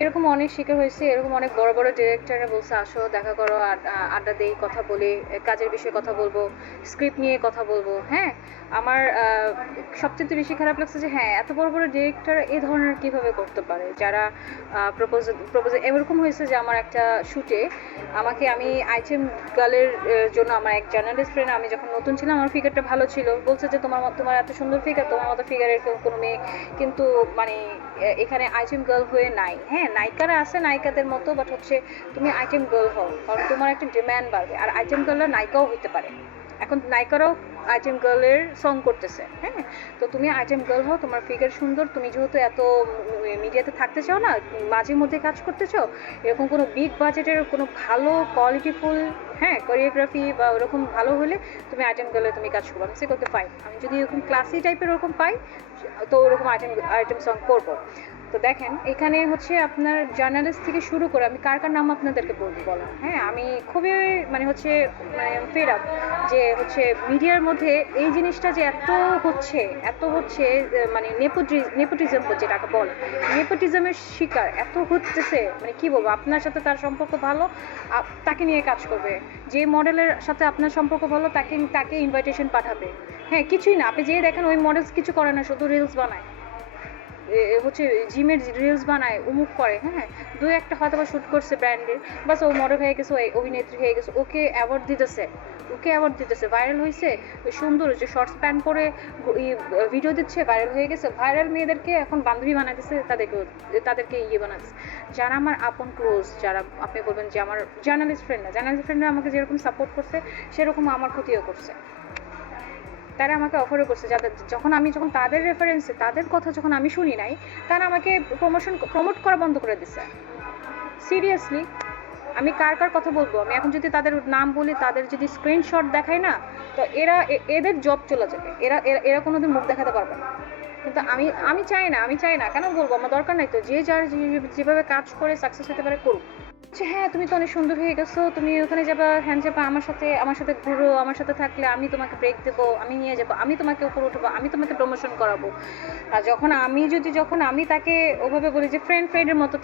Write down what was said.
এরকম অনেক শিকার হয়েছে, এরকম অনেক বড় বড় ডিরেক্টররা বলছে, আসো, দেখা করো আড- আড্ডা দেই, কথা বলি কাজের বিষয়ে কথা বলব স্ক্রিপ্ট নিয়ে কথা বলব হ্যাঁ? আমার সবচেয়ে বেশি খারাপ লাগছে যে হ্যাঁ এত বড় বড় ডিরেক্টর এই ধরনের কীভাবে করতে পারে? যারা প্রপোজ প্রপোজ এরকম হয়েছে যে, আমার একটা শুটে আমাকে আমি আইটেম গার্লের জন্য আমার এক জার্নালিস্ট ফ্রেন্ড আমি যখন নতুন ছিলাম, আমার ফিগারটা ভালো ছিল। বলছে যে, তোমার তোমার এত সুন্দর ফিগার তোমার মতো ফিগারের কোনো মেয়ে কিন্তু মানে এখানে আইটেম গার্ল হয়ে নাই। হ্যাঁ? নায়িকারা আছে নায়িকাদের মতো বাট হচ্ছে তুমি আইটেম গার্ল হও, কারণ তোমার একটা ডিম্যান্ড বাড়বে। আর আইটেম গার্লরা নায়িকাও হইতে পারে। এখন নায়িকারাও আইটেম গার্লের সং করতেছে হ্যাঁ? তো তুমি আইটেম গার্ল হও, তোমার ফিগার সুন্দর, তুমি যেহেতু এত মিডিয়াতে থাকতে চাও না, মাঝে মধ্যে কাজ করতে চাও, এরকম কোনো বিগ বাজেটের কোনো ভালো কোয়ালিটিফুল হ্যাঁ কোরিওগ্রাফি বা ওরকম ভালো হলে তুমি আইটেম গার্লে তুমি কাজ করব আমি সে করতে পাই আমি যদি এরকম ক্লাসি টাইপের ওরকম পাই, তো ওরকম আইটেম আইটেম সং করব। তো দেখেন, এখানে হচ্ছে আপনার জার্নালিস্ট থেকে শুরু করে আমি কার কার নাম আপনাদেরকে বলব বলা হ্যাঁ আমি খুবই মানে হচ্ছে মানে ফেড আপ যে হচ্ছে মিডিয়ার মধ্যে এই জিনিসটা যে এত হচ্ছে এত হচ্ছে মানে নেপোটি, নেপোটিজম যেটাকে বলে। নেপোটিজমের শিকার এত হচ্ছে মানে কি বলব, আপনার সাথে তার সম্পর্ক ভালো তাকে নিয়ে কাজ করবে। যে মডেলের সাথে আপনার সম্পর্ক ভালো, তাকে তাকে ইনভাইটেশন পাঠাবে। হ্যাঁ কিছুই না, আপনি যেয়ে দেখেন ওই মডেলস কিছু করে না, শুধু রিলস বানায়। হচ্ছে জিমের রিলস বানায় উমুক করে হ্যাঁ? দু একটা হয়তো বা শ্যুট করছে ব্র্যান্ডের বাস ও মডেল হয়ে গেছে অভিনেত্রী হয়ে গেছে, ওকে অ্যাওয়ার্ড দিতেছে, ওকে অ্যাওয়ার্ড দিতেছে ভাইরাল হয়েছে সুন্দর, যে শর্টস প্যান্ট পরে ভিডিও দিচ্ছে ভাইরাল হয়ে গেছে ভাইরাল মেয়েদেরকে এখন বান্ধবী বানাইতেছে তাদেরকে তাদেরকে ইয়ে বানাচ্ছে যারা আমার আপন ক্লোজ যারা আপনি বলবেন যে আমার জার্নালিস্ট ফ্রেন্ড না জার্নালিস্ট ফ্রেন্ডরা আমাকে যেরকম সাপোর্ট করছে, সেরকম আমার ক্ষতিও করছে। তারা আমাকে অফারও করছে। যাদের, যখন আমি যখন তাদের রেফারেন্সে তাদের কথা যখন আমি শুনি নাই, তারা আমাকে প্রমোশন প্রমোট করা বন্ধ করে দিছে। সিরিয়াসলি আমি কার কার কথা বলব? আমি এখন যদি তাদের নাম বলি, তাদের যদি স্ক্রিনশট দেখাই না, তো এরা এদের জব চলে যাবে। এরা, এরা- কোনোদিন মুখ দেখাতে পারবে না। কিন্তু আমি আমি চাই না, আমি চাই না। কেন বলব? আমার দরকার নাই তো। যে যার যেভাবে কাজ করে সাকসেস হতে পারে, করুক। আচ্ছা হ্যাঁ তুমি তো অনেক সুন্দর হয়ে গেছো, তুমি ওখানে যাবা হ্যান্ড যাবা, আমার সাথে আমার সাথে ঘুরো, আমার সাথে থাকলে আমি তোমাকে ব্রেক দেবো, আমি নিয়ে যাব, আমি তোমাকে উপরে উঠবো, আমি তোমাকে প্রমোশন করাবো। আর যখন আমি যদি, যখন আমি তাকে ওভাবে বলি যে ফ্রেন্ড ফ্রেন্ডের মতো